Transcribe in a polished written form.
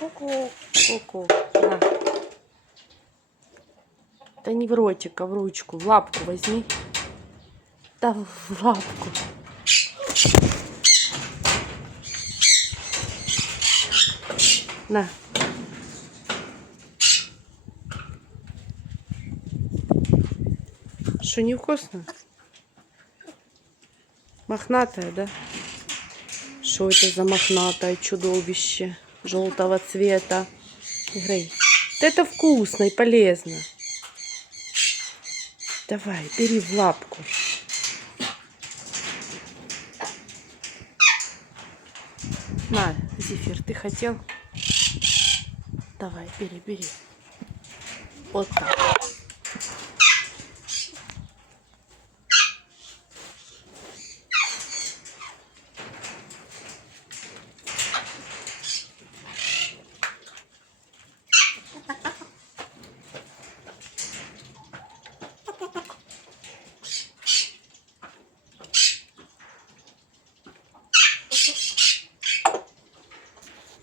Ку-ку. Ку-ку. На. Да не в ротик, а в ручку. В лапку возьми. Да в лапку. На. Что, невкусно? Мохнатая, да? Что это за мохнатое чудовище желтого цвета? Грей, да это вкусно и полезно. Давай, бери в лапку. На, Зефир, ты хотел? Давай, бери, бери. Вот так.